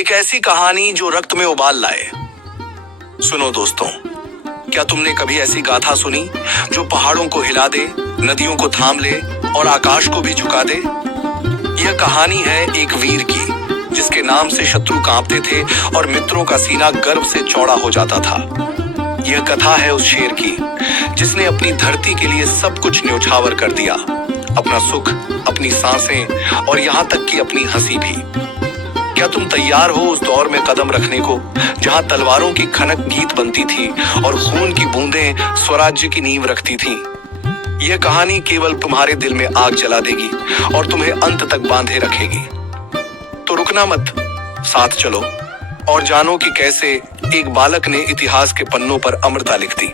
एक ऐसी कहानी जो रक्त में उबाल लाए। सुनो दोस्तों, क्या तुमने कभी ऐसी गाथा सुनी जो पहाड़ों को हिला दे, नदियों को थाम ले और आकाश को भी झुका दे? यह कहानी है एक वीर की जिसके नाम से शत्रु कांपते थे और मित्रों का सीना गर्व से चौड़ा हो जाता था। यह कथा है उस शेर की जिसने अपनी धरती के लिए सब कुछ न्योछावर कर दिया, अपना सुख, अपनी सांसें और यहाँ तक कि अपनी हंसी भी। क्या तुम तैयार हो उस दौर में कदम रखने को जहां तलवारों की खनक गीत बनती थी और खून की बूंदें स्वराज्य की नींव रखती थीं? यह कहानी केवल तुम्हारे दिल में आग जला देगी और तुम्हें अंत तक बांधे रखेगी। तो रुकना मत, साथ चलो और जानो कि कैसे एक बालक ने इतिहास के पन्नों पर अमरता लिख दी।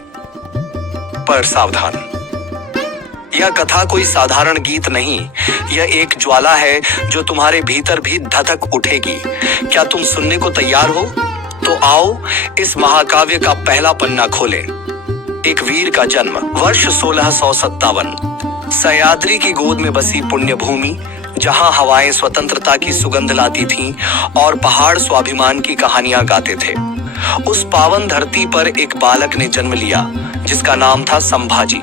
पर सावधान, यह कथा कोई साधारण गीत नहीं, यह एक ज्वाला है जो तुम्हारे भीतर भी धधक उठेगी। क्या तुम सुनने को तैयार हो? तो आओ इस महाकाव्य का पहला पन्ना खोलें। एक वीर का जन्म, वर्ष 1657। सह्याद्री की गोद में बसी पुण्य भूमि, जहां हवाएं स्वतंत्रता की सुगंध लाती थीं और पहाड़ स्वाभिमान की कहानियां गाते थे। उस पावन धरती पर एक बालक ने जन्म लिया जिसका नाम था संभाजी।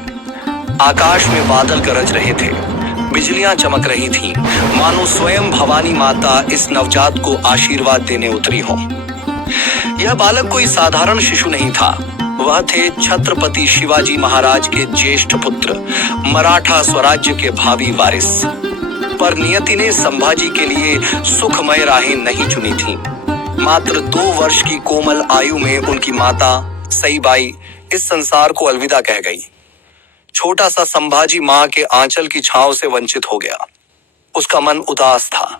आकाश में बादल गरज रहे थे, बिजलियां चमक रही थीं, मानो स्वयं भवानी माता इस नवजात को आशीर्वाद देने उतरी हो। यह बालक कोई साधारण शिशु नहीं था, वह थे छत्रपति शिवाजी महाराज के ज्येष्ठ पुत्र, मराठा स्वराज्य के भावी वारिस। पर नियति ने संभाजी के लिए सुखमय राहें नहीं चुनी थीं। मात्र 2 वर्ष की कोमल आयु में उनकी माता सईबाई इस संसार को अलविदा कह गई। छोटा सा संभाजी मां के आंचल की छांव से वंचित हो गया। उसका मन उदास था,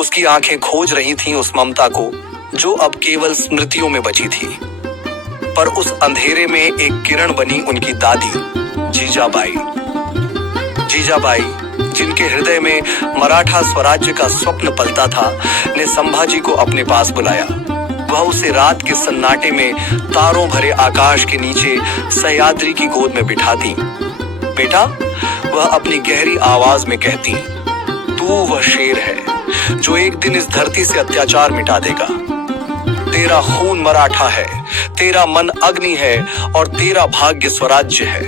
उसकी आंखें खोज रही थीं उस ममता को जो अब केवल स्मृतियों में बची थी। पर उस अंधेरे में एक किरण बनी उनकी दादी जीजाबाई। जीजाबाई, जिनके हृदय में मराठा स्वराज्य का स्वप्न पलता था, ने संभाजी को अपने पास बुलाया। वह उसे रात के सन्नाटे में तारों भरे आकाश के नीचे सह्याद्री की गोद में बिठाती। बेटा, वह अपनी गहरी आवाज में कहती, तू वह शेर है जो एक दिन इस धरती से अत्याचार मिटा देगा। तेरा खून मराठा है, तेरा मन अग्नि है और तेरा भाग्य स्वराज्य है।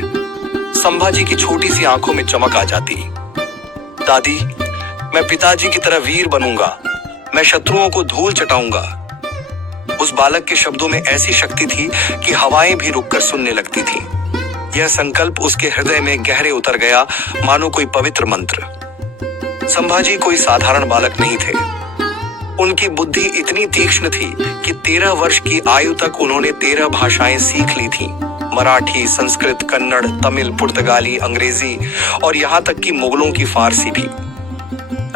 संभाजी की छोटी सी आंखों में चमक आ जाती। दादी, मैं पिताजी की तरह वीर बनूंगा, मैं शत्रुओं को धूल चटाऊंगा। उस बालक के शब्दों में ऐसी शक्ति थी कि हवाएं भी रुककर सुनने लगती थीं। यह संकल्प उसके हृदय में गहरे उतर गया, मानो कोई पवित्र मंत्र। संभाजी कोई साधारण बालक नहीं थे। उनकी बुद्धि इतनी तीक्ष्ण थी कि 13 वर्ष की आयु तक उन्होंने 13 भाषाएं सीख ली थीं। मराठी, संस्कृत, कन्नड़, तमिल, पुर्तगाली, अंग्रेजी और यहाँ तक कि मुगलों की फारसी भी।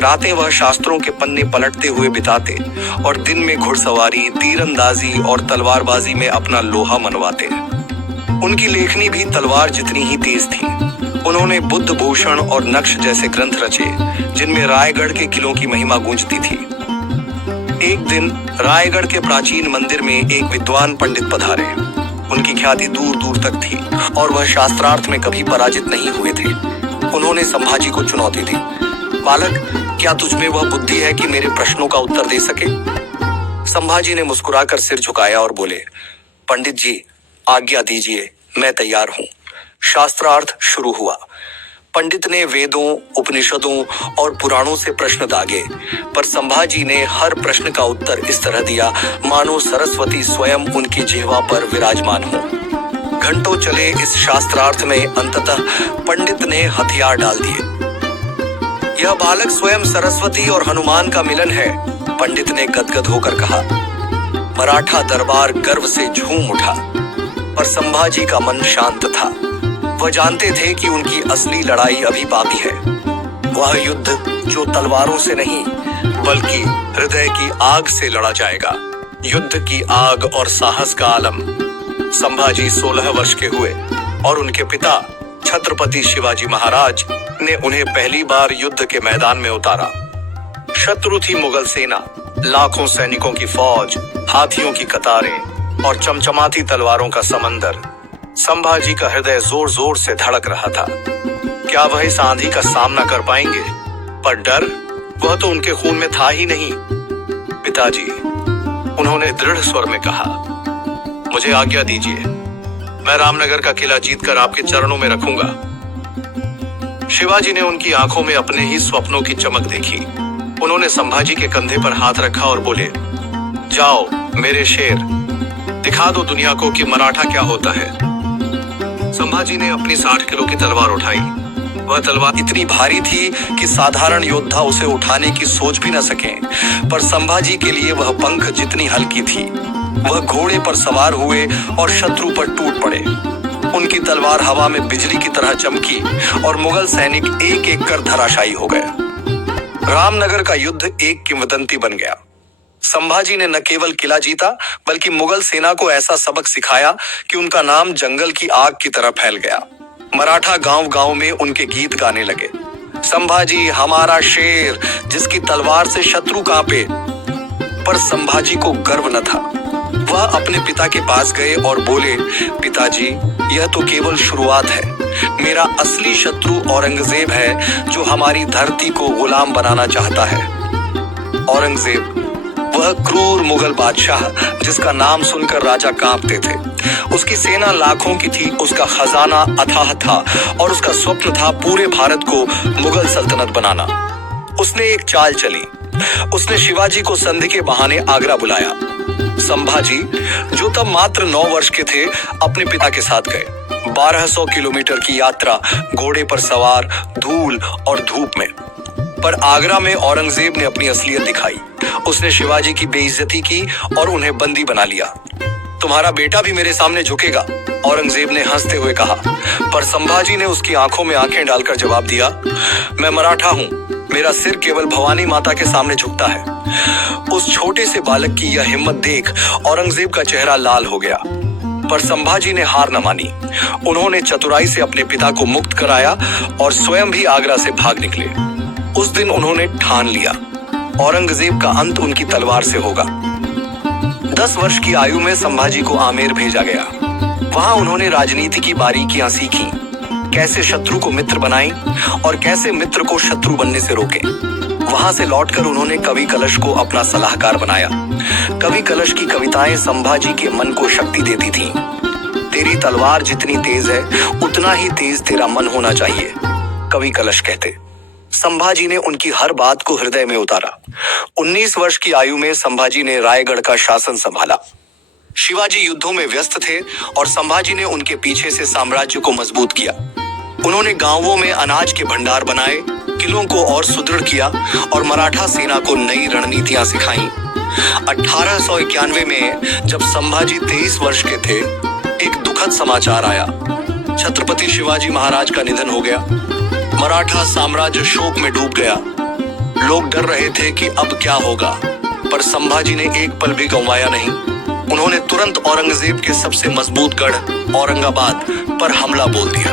रातें वह शास्त्रों के पन्ने पलटते हुए बिताते और दिन में घुड़सवारी, तीरंदाजी और तलवारबाजी में अपना लोहा मनवाते। उनकी लेखनी भी तलवार जितनी ही तेज थी। उन्होंने बुद्ध भूषण और नक्श जैसे ग्रंथ रचे जिनमें रायगढ़ के किलों की महिमा गूंजती थी। एक दिन रायगढ़ के प्राचीन मंदिर में एक विद्वान पंडित पधारे। उनकी ख्याति दूर दूर तक थी और वह शास्त्रार्थ में कभी पराजित नहीं हुए थे। उन्होंने संभाजी को चुनौती दी, बालक, क्या तुझमें वह बुद्धि है कि मेरे प्रश्नों का उत्तर दे सके? संभाजी ने मुस्कुराकर सिर झुकाया और बोले, पंडित जी, आज्ञा दीजिए, मैं तैयार हूं। शास्त्रार्थ शुरू हुआ। पंडित ने वेदों, उपनिषदों और पुराणों से प्रश्न दागे, पर संभाजी ने हर प्रश्न का उत्तर इस तरह दिया मानो सरस्वती स्वयं उनकी जिह्वा पर विराजमान हो। घंटों चले इस शास्त्रार्थ में अंततः पंडित ने हथियार डाल दिए। यह बालक स्वयं सरस्वती और हनुमान का मिलन है, पंडित ने गदगद होकर कहा। मराठा दरबार गर्व से झूम उठा, पर संभाजी का मन शांत था। वह जानते थे कि उनकी असली लड़ाई अभी बाकी है। वह युद्ध जो तलवारों से नहीं बल्कि हृदय की आग से लड़ा जाएगा। युद्ध की आग और साहस का आलम। संभाजी 16 वर्ष के हुए और उनके पिता छत्रपति शिवाजी महाराज ने उन्हें पहली बार युद्ध के मैदान में उतारा। शत्रु थी मुगल सेना, लाखों सैनिकों की फौज, हाथियों की कतारें और चमचमाती तलवारों का समंदर। संभाजी का हृदय जोर जोर से धड़क रहा था। क्या वह इस आंधी का सामना कर पाएंगे? पर डर, वह तो उनके खून में था ही नहीं। पिताजी, उन्होंने दृढ़ स्वर में कहा, मुझे आज्ञा दीजिए, मैं रामनगर का किला जीतकर आपके चरणों में रखूंगा। शिवाजी ने उनकी आंखों में अपने ही स्वप्नों की चमक देखी। उन्होंने संभाजी के कंधे पर हाथ रखा और बोले, जाओ मेरे शेर, दिखा दो दुनिया को कि मराठा क्या होता है। संभाजी ने अपनी 60 किलो की तलवार उठाई। वह तलवार इतनी भारी थी कि साधारण योद्धा उसे उठाने की सोच भी न सके, पर संभाजी के लिए वह पंख जितनी हल्की थी। वह घोड़े पर सवार हुए और शत्रु पर टूट पड़े। उनकी तलवार हवा में बिजली की तरह चमकी और मुगल सैनिक एक एक कर धराशायी हो गए। रामनगर का युद्ध एक किंवदंती बन गया। संभाजी ने न केवल किला जीता, बल्कि मुगल सेना को ऐसा सबक सिखाया कि उनका नाम जंगल की आग की तरह फैल गया। मराठा गांव-गांव में उनके गीत गाने लगे। संभाजी हमारा शेर, जिसकी तलवार से शत्रु कांपे। पर संभाजी को गर्व न था। वह अपने पिता के पास गए और बोले, पिताजी, यह तो केवल शुरुआत है। मेरा असली शत्रु औरंगजेब है, जो हमारी धरती को गुलाम बनाना चाहता है। औरंगजेब, वह क्रूर मुगल बादशाह जिसका नाम सुनकर राजा कांपते थे। उसकी सेना लाखों की थी, उसका खजाना अथाह था और उसका स्वप्न था पूरे भारत को मुगल सल्तनत बनाना। उसने एक चाल चली। उसने शिवाजी को संधि के बहाने आगरा बुलाया। संभाजी, जो तब मात्र 9 वर्ष के थे, अपने पिता के साथ गए। 1200 किलोमीटर की यात्रा घोड़े पर सवार, धूल और धूप में। पर आगरा में औरंगजेब ने अपनी असलियत दिखाई। उसने शिवाजी की बेइज्जती की और उन्हें बंदी बना लिया। तुम्हारा बेटा भी मेरे सामने झुकेगा, औरंगजेब ने हंसते हुए कहा। पर संभाजी ने उसकी आंखों में आंखें डालकर जवाब दिया, मैं मराठा हूँ, मेरा सिर केवल भवानी माता के सामने झुकता है। उस छोटे से बालक की यह हिम्मत देख औरंगजेब का चेहरा लाल हो गया। पर संभाजी ने हार न मानी। उन्होंने चतुराई से अपने पिता को मुक्त कराया और स्वयं भी आगरा से भाग निकले। उस दिन उन्होंने ठान लिया, औरंगजेब का अंत उनकी तलवार से होगा। 10 वर्ष की आयु में संभाजी को आमेर भेजा गया। वहां उन्होंने राजनीति की बारीकियां सीखी, कैसे शत्रु को मित्र बनाएं और कैसे मित्र को शत्रु बनने से रोकें। वहां से लौटकर उन्होंने कवि कलश को अपना सलाहकार बनाया। कवि कलश की कविताएं संभाजी के मन को शक्ति देती थीं। तेरी तलवार जितनी तेज है, उतना ही तेज तेरा मन होना चाहिए, कवि कलश कहते। संभाजी ने उनकी हर बात को हृदय में उतारा। 19 वर्ष की आयु में संभाजी ने रायगढ़ का शासन संभाला। शिवाजी युद्धों में व्यस्त थे और संभाजी ने उनके पीछे से साम्राज्य को मजबूत किया। उन्होंने गांवों में अनाज के भंडार बनाए, किलों को और सुदृढ़ किया और मराठा सेना को नई रणनीतियां सिखाईं। 1891 में जब संभाजी 23 वर्ष के थे, एक दुखद समाचार आया। छत्रपति शिवाजी महाराज का निधन हो गया। मराठा साम्राज्य शोक में डूब गया। लोग डर रहे थे कि अब क्या होगा, पर संभाजी ने एक पल भी गंवाया नहीं। उन्होंने तुरंत औरंगजेब के सबसे मजबूत गढ़ औरंगाबाद पर हमला बोल दिया।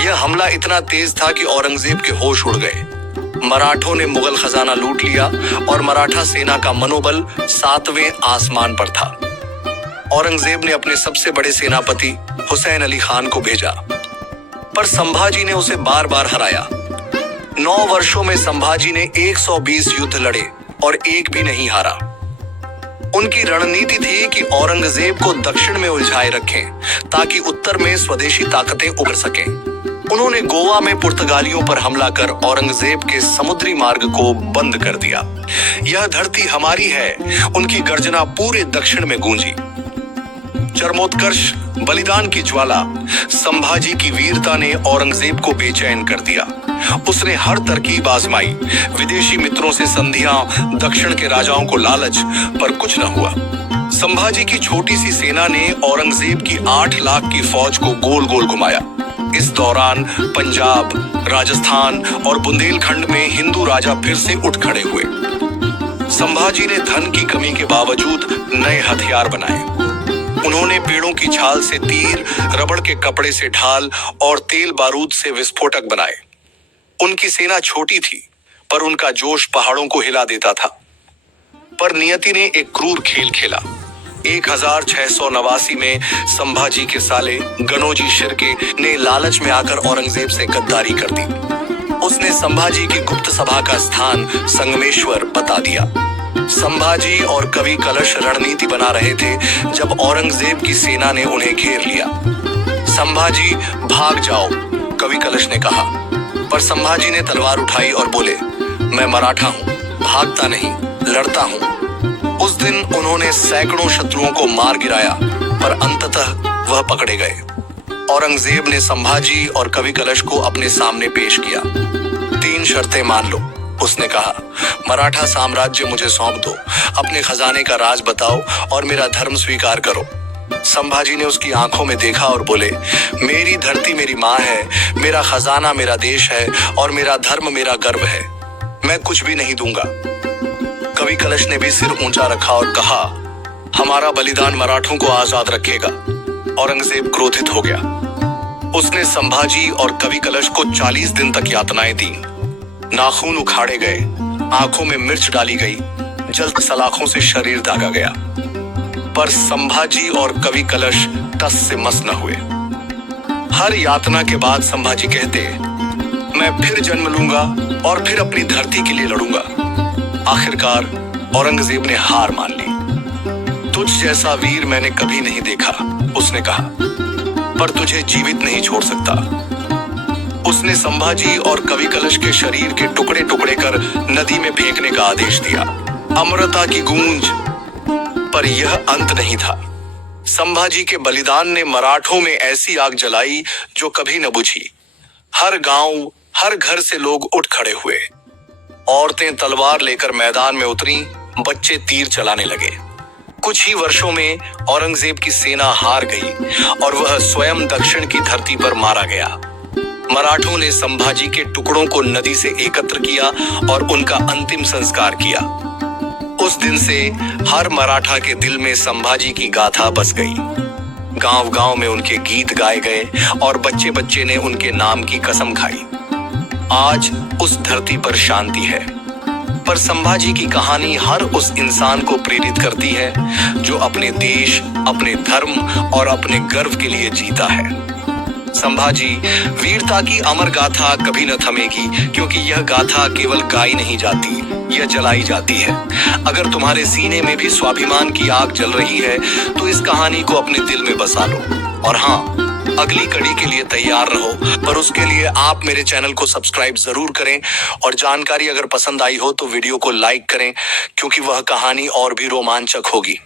यह हमला इतना तेज था कि औरंगजेब के होश उड़ गए। मराठों ने मुगल खजाना लूट लिया और मराठा सेना का मनोबल 7वें आसमान पर था। औरंगजेब ने अपने सबसे बड़े सेनापति हुसैन अली खान को भेजा, पर संभाजी ने उसे बार बार हराया। 9 वर्षों में संभाजी ने 120 युद्ध लड़े और एक भी नहीं हारा। उनकी रणनीति थी कि औरंगजेब को दक्षिण में उलझाए रखें, ताकि उत्तर में स्वदेशी ताकतें उभर सकें। उन्होंने गोवा में पुर्तगालियों पर हमला कर औरंगजेब के समुद्री मार्ग को बंद कर दिया। यह धरती हमारी है, उनकी गर्जना पूरे दक्षिण में गूंजी। चरमोत्कर्ष, बलिदान की ज्वाला, संभाजी की वीरता ने औरंगजेब को बेचैन कर दिया। उसने हर तरकीब आजमाई, विदेशी मित्रों से संधियां, दक्षिण के राजाओं को लालच, पर कुछ न हुआ। संभाजी की छोटी सी सेना ने औरंगजेब की 8 लाख की फौज को गोल गोल घुमाया। इस दौरान पंजाब, राजस्थान और बुंदेलखंड में हिंदू राजा फिर से उठ खड़े हुए। संभाजी ने धन की कमी के बावजूद नए हथियार बनाए। उन्होंने पेड़ों की छाल से तीर, रबड़ के कपड़े से ढाल और तेल बारूद से विस्फोटक बनाए। उनकी सेना छोटी थी, पर उनका जोश पहाड़ों को हिला देता था। पर नियति ने एक क्रूर खेल खेला। 1689 में संभाजी के साले गणोजी शिर्के ने लालच में आकर औरंगजेब से गद्दारी कर दी। उसने संभाजी की गुप्त सभा का स्थान संगमेश्वर बता दिया। संभाजी और कवि कलश रणनीति बना रहे थे जब औरंगजेब की सेना ने उन्हें घेर लिया। संभाजी भाग जाओ, कवि कलश ने कहा, पर संभाजी ने तलवार उठाई और बोले, मैं मराठा हूँ, भागता नहीं, लड़ता हूँ। उस दिन उन्होंने सैकड़ों शत्रुओं को मार गिराया, पर अंततः वह पकड़े गए। औरंगजेब ने संभाजी और कवि कलश को अपने सामने पेश किया। 3 शर्तें मान लो, उसने कहा। मराठा साम्राज्य मुझे सौंप दो, अपने खजाने का राज बताओ और मेरा धर्म स्वीकार करो। संभाजी ने उसकी आंखों में देखा और बोले, मेरी धरती मेरी माँ है, मेरा खजाना मेरा देश है और मेरा धर्म मेरा गर्व है। मैं कुछ भी नहीं दूंगा। कवि कलश ने भी सिर ऊंचा रखा और कहा, हमारा बलिदान मराठों को आजाद रखेगा। औरंगजेब क्रोधित हो गया। उसने संभाजी और कवि कलश को 40 दिन तक यातनाएं दी। नाखून उखाड़े गए, आंखों में मिर्च डाली गई, जलती सलाखों से शरीर दागा गया। पर संभाजी और कवि कलश टस से मस न हुए। हर यातना के बाद संभाजी कहते, मैं फिर जन्म लूंगा और फिर अपनी धरती के लिए लड़ूंगा। आखिरकार औरंगजेब ने हार मान ली। तुझ जैसा वीर मैंने कभी नहीं देखा, उसने कहा, पर तुझे जीवित नहीं छोड़ सकता। उसने संभाजी और कवि कलश के शरीर के टुकड़े टुकड़े कर नदी में फेंकने का आदेश दिया। अमरता की गूंज, पर यह अंत नहीं था। संभाजी के बलिदान ने मराठों में ऐसी आग जलाई जो कभी न बुझी। हर गांव, हर घर से लोग उठ खड़े हुए। औरतें तलवार लेकर मैदान में उतरी, बच्चे तीर चलाने लगे। कुछ ही वर्षों में औरंगजेब की सेना हार गई और वह स्वयं दक्षिण की धरती पर मारा गया। मराठों ने संभाजी के टुकड़ों को नदी से एकत्र किया और उनका अंतिम संस्कार किया। उस दिन से हर मराठा के दिल में संभाजी की गाथा बस गई। गांव-गांव में उनके गीत गाए गए और बच्चे बच्चे ने उनके नाम की कसम खाई। आज उस धरती पर शांति है, पर संभाजी की कहानी हर उस इंसान को प्रेरित करती है जो अपने देश, अपने धर्म और अपने गर्व के लिए जीता है। संभाजी वीरता की अमर गाथा कभी न थमेगी, क्योंकि यह गाथा केवल गाई नहीं जाती, यह जलाई जाती है। अगर तुम्हारे सीने में भी स्वाभिमान की आग जल रही है तो इस कहानी को अपने दिल में बसा लो। और हाँ, अगली कड़ी के लिए तैयार रहो, पर उसके लिए आप मेरे चैनल को सब्सक्राइब जरूर करें और जानकारी अगर पसंद आई हो तो वीडियो को लाइक करें, क्योंकि वह कहानी और भी रोमांचक होगी।